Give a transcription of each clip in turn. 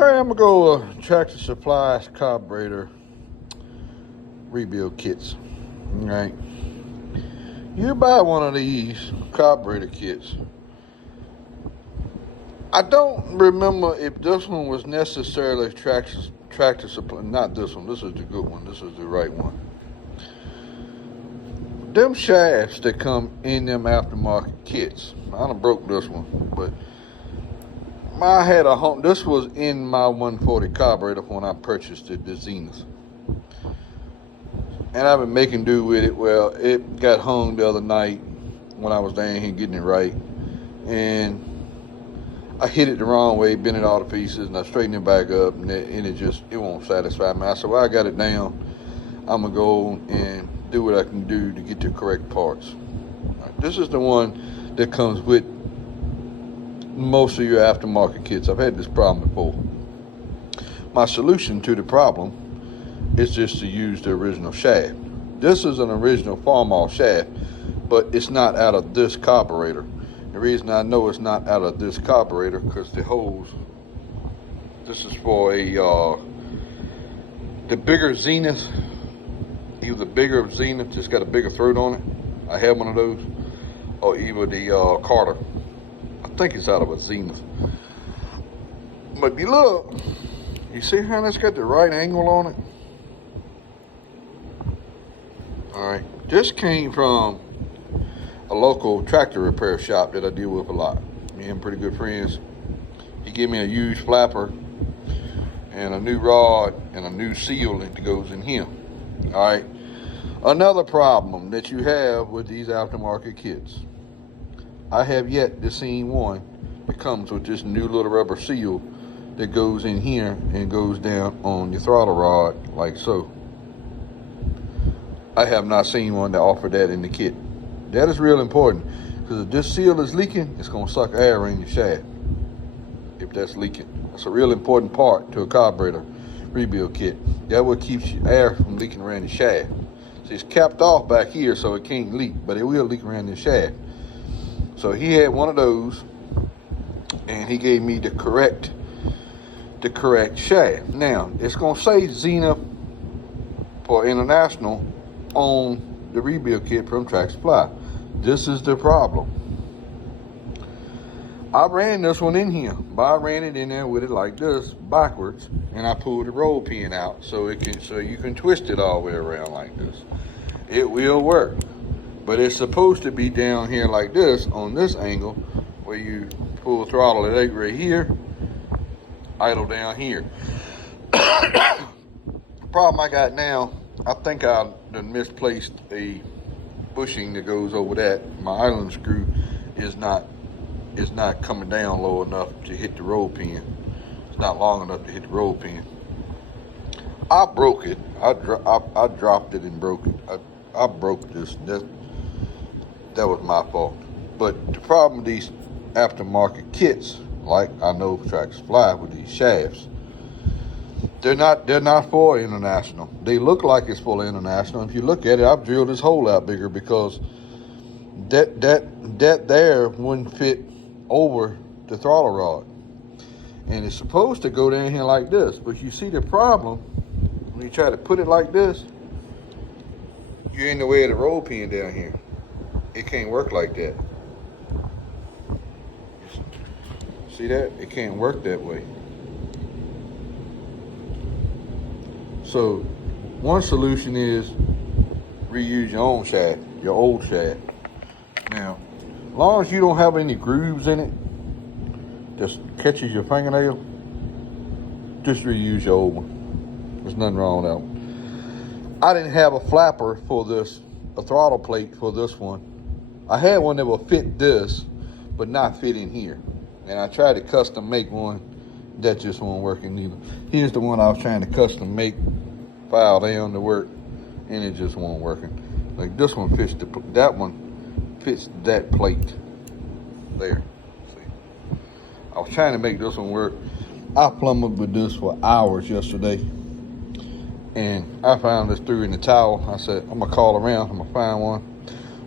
All right, I'm gonna go Tractor Supply carburetor rebuild kits. All right, you buy one of these carburetor kits. I don't remember if this one was necessarily Tractor Supply. Not this one. This is the good one. This is the right one. Them shafts that come in them aftermarket kits. I done broke this one, but I had a home. This was in my 140 carburetor when I purchased it, the Zenith. And I've been making do with it. Well, it got hung the other night when I was down here getting it right. And I hit it the wrong way, bent it all to pieces, and I straightened it back up, and it won't satisfy me. I said, well, I got it down. I'm going to go and do what I can do to get the correct parts. Right, this is the one that comes with most of your aftermarket kits. I've had this problem before. My solution to the problem is just to use the original shaft. This is an original farmall shaft, but it's not out of this carburetor. The reason I know it's not out of this carburetor because the hose, this is for the bigger Zenith, either the bigger Zenith, just got a bigger throat on it. I have one of those, or either the Carter. I think it's out of a Zenith. But if you look, you see how that's got the right angle on it? All right, this came from a local tractor repair shop that I deal with a lot. Me and pretty good friends. He gave me a used flapper and a new rod and a new seal that goes in here. All right. Another problem that you have with these aftermarket kits. I have yet to see one that comes with this new little rubber seal that goes in here and goes down on your throttle rod like so. I have not seen one that offered that in the kit. That is real important because if this seal is leaking, it's going to suck air in your shaft. If that's leaking, that's a real important part to a carburetor rebuild kit. That what keeps air from leaking around the shaft. See, it's capped off back here so it can't leak, but it will leak around the shaft. So he had one of those, and he gave me the correct shaft. Now it's going to say Zenith for International on the rebuild kit from Tractor Supply. This is the problem. I ran this one in here, but I ran it in there with it like this backwards, and I pulled the roll pin out so you can twist it all the way around like this. It will work, but it's supposed to be down here like this on this angle where you pull the throttle at right here, idle down here. The problem I got now, I think I done misplaced a bushing that goes over that. My island screw is not coming down low enough to hit the roll pin. It's not long enough to hit the roll pin. I broke it. I dropped it and broke it. I broke this. That was my fault. But the problem with these aftermarket kits, like I know Tractor Supply with these shafts, they're not for international. They look like it's for international. If you look at it, I've drilled this hole out bigger because that there wouldn't fit over the throttle rod. And it's supposed to go down here like this. But you see the problem when you try to put it like this, you're in the way of the roll pin down here. It can't work like that. See that? It can't work that way. So one solution is reuse your own shaft, your old shaft. Now, as long as you don't have any grooves in it, just catches your fingernail, just reuse your old one. There's nothing wrong with that one. I didn't have a flapper for this, a throttle plate for this one. I had one that would fit this, but not fit in here. And I tried to custom make one, that just won't work either. Here's the one I was trying to custom make, file down to work, and it just won't working. Like this one fits that one fits that plate there. See, I was trying to make this one work. I plumbed with this for hours yesterday, and I found this through in the towel. I said, I'm gonna call around, I'm gonna find one.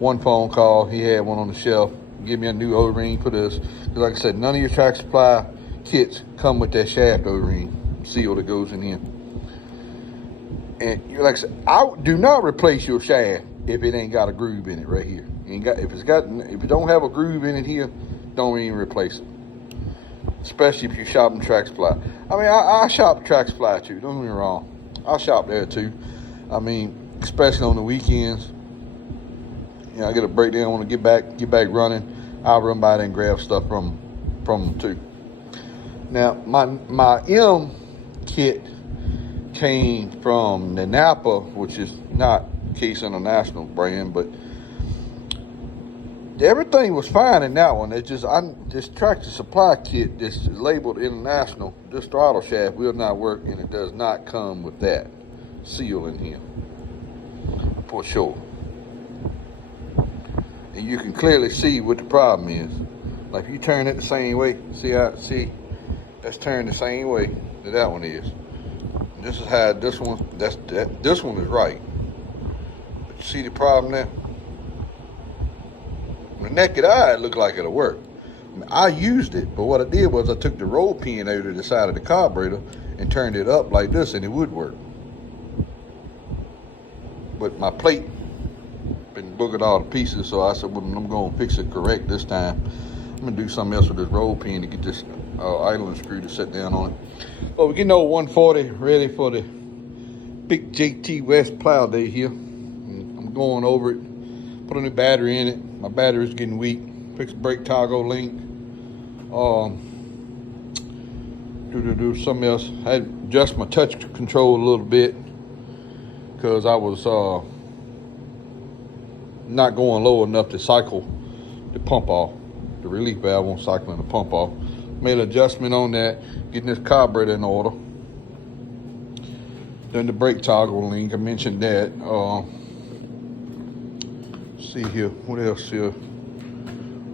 One phone call, he had one on the shelf. Give me a new O-ring for this. Because like I said, none of your Tractor Supply kits come with that shaft O-ring seal that goes in here. And you like I said, I do not replace your shaft if it ain't got a groove in it right here. If it don't have a groove in it here, don't even replace it. Especially if you're shopping track supply. I mean, I shop track supply too. Don't get me wrong. I shop there too. I mean, especially on the weekends. You know, I get a breakdown. I want to get back running. I'll run by there and grab stuff from them too. Now, my M kit came from the Napa, which is not Case International brand, but everything was fine in that one. It's just this tractor supply kit, this is labeled International. This throttle shaft will not work, and it does not come with that seal in here for sure. And you can clearly see what the problem is. Like if you turn it the same way, see that's turned the same way that one is. And this is how this one is right. But you see the problem there? The naked eye, it looked like it'll work. I used it, but what I did was I took the roll pin out of the side of the carburetor and turned it up like this, and it would work. But my plate been boogered all to pieces, so I said, well, I'm going to fix it correct this time. I'm going to do something else with this roll pin to get this idling screw to set down on it. Well, we're getting old 140 ready for the big JT West plow day here. I'm going over it, put a new battery in it. My battery's getting weak. Fix the brake toggle link. Do something else. I had to adjust my touch control a little bit because I was not going low enough to cycle the pump off. The relief valve won't cycle in the pump off. Made an adjustment on that, getting this carburetor in order. Then the brake toggle link, I mentioned that. See here, what else here?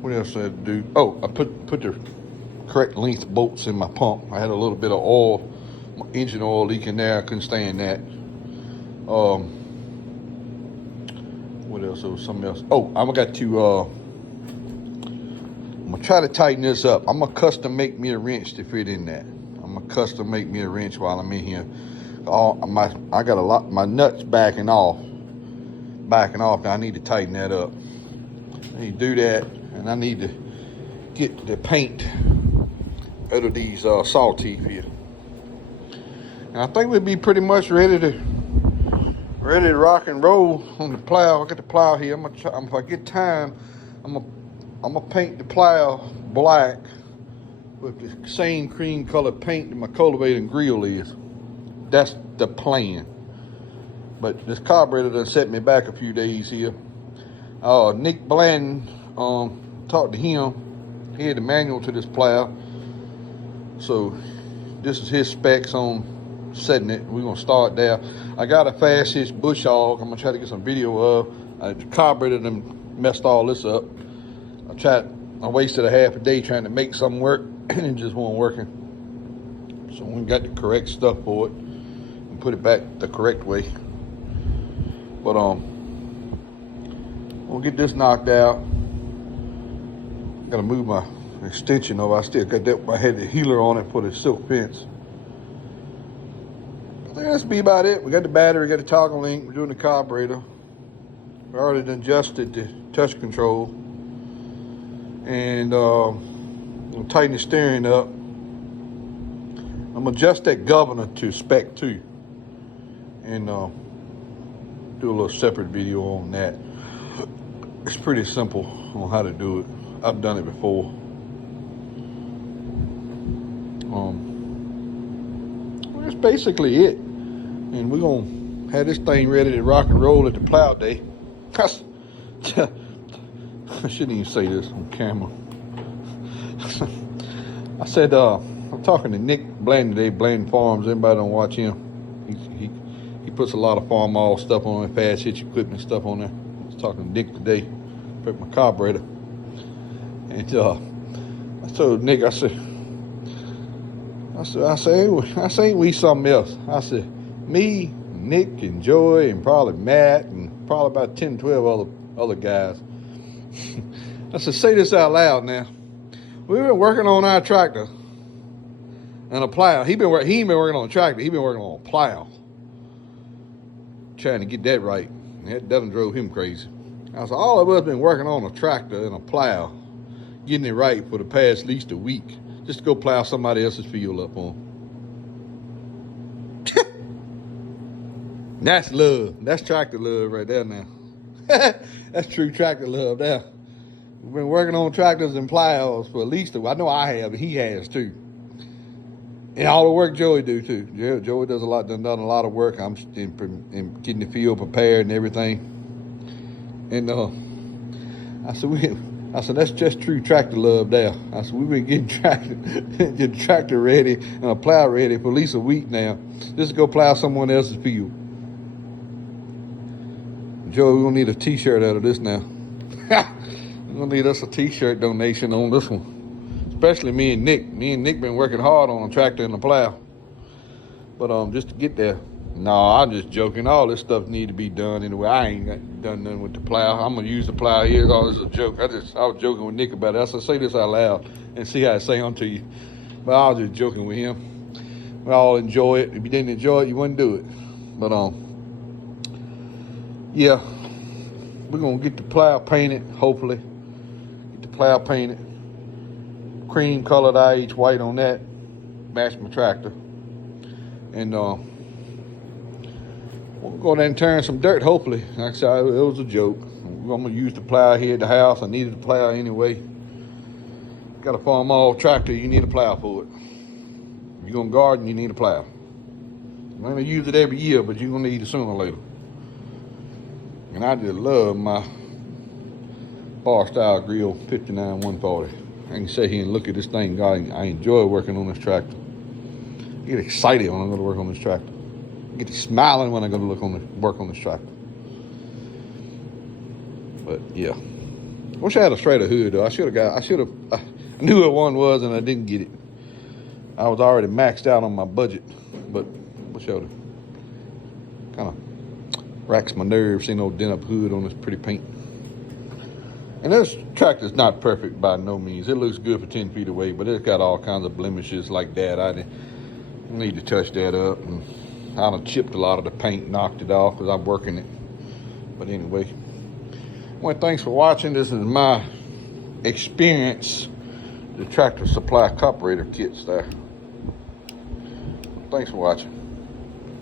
What else I had to do? Oh, I put the correct length bolts in my pump. I had a little bit of oil, engine oil leaking there. I couldn't stand that. What else? There was something else. Oh, I'm gonna try to tighten this up. I'm gonna custom make me a wrench to fit in that. I'm gonna custom make me a wrench while I'm in here. I got a lot. My nuts backing off. Now I need to tighten that up. I need to do that, and I need to get the paint out of these saw teeth here. And I think we'll be pretty much ready to rock and roll on the plow. I got the plow here. If I get time, I'm gonna paint the plow black with the same cream colored paint that my cultivating grill is. That's the plan. But this carburetor done set me back a few days here. Nick Bland, talked to him. He had the manual to this plow. So this is his specs on setting it. We're gonna start there. I got a fast hitch bush hog. I'm gonna try to get some video of. The carburetor done messed all this up. I wasted a half a day trying to make something work, and it just wasn't working. So we got the correct stuff for it and put it back the correct way. But we'll get this knocked out. Gotta move my extension over. I still got that. I had the healer on it for the silk fence. I think that's be about it. We got the battery, got the toggle link. We're doing the carburetor. We already adjusted the touch control. And we'll tighten the steering up. I'm gonna adjust that governor to spec 2. And do a little separate video on that. It's pretty simple on how to do it. I've done it before. That's basically it. And we're gonna have this thing ready to rock and roll at the plow day. I shouldn't even say this on camera. I said, I'm talking to Nick Bland today, Bland Farms. Everybody don't watch him. He puts a lot of farmall stuff on there, fast hitch equipment stuff on there. I was talking to Nick today, put my carburetor. And I told Nick, I say we something else. I said, me, Nick, and Joy, and probably Matt, and probably about 10, 12 other guys. I said, say this out loud now. We've been working on our tractor and a plow. He ain't been working on a tractor. He been working on a plow, trying to get that right. That done drove him crazy. I said, all of us been working on a tractor and a plow, getting it right for the past at least a week, just to go plow somebody else's field up on. That's love. That's tractor love right there now. That's true tractor love there. We've been working on tractors and plows for at least I know I have, and he has too. And all the work Joey do too. Joey does done a lot of work. I'm in getting the field prepared and everything. And I said that's just true tractor love there. I said we've been getting tractor ready and a plow ready for at least a week now, just to go plow someone else's field. Joey, we're gonna need a t-shirt out of this now. We're gonna need us a t-shirt donation on this one. Especially me and Nick. Me and Nick been working hard on a tractor and a plow. But just to get there. No, I'm just joking. All this stuff need to be done anyway. I ain't done nothing with the plow. I'm gonna use the plow here. Oh, this is a joke. I was joking with Nick about it. I said, say this out loud and see how it sounds to you. But I was just joking with him. We all enjoy it. If you didn't enjoy it, you wouldn't do it. But yeah, we're gonna get the plow painted, hopefully. Get the plow painted. Cream colored IH white on that. Match my tractor. And we'll go there and turn some dirt, hopefully. Like I said, it was a joke. I'm gonna use the plow here at the house. I needed the plow anyway. Got a farmall tractor, you need a plow for it. If you're gonna garden, you need a plow. You're gonna use it every year, but you're gonna need it sooner or later. And I just love my bar style grill 59140. I can sit here and look at this thing. God, I enjoy working on this tractor. I get excited when I go to work on this tractor. I get smiling when I go to work on this tractor. But yeah, wish I had a straighter hood though. I knew what one was and I didn't get it. I was already maxed out on my budget, but wish I would have kind of racks my nerves seeing no dent up hood on this pretty paint. And this tractor's not perfect by no means. It looks good for 10 feet away, but it's got all kinds of blemishes like that. I need to touch that up. And I done chipped a lot of the paint, knocked it off because I'm working it. But anyway, well, thanks for watching. This is my experience, the Tractor Supply carburetor kits there. Thanks for watching.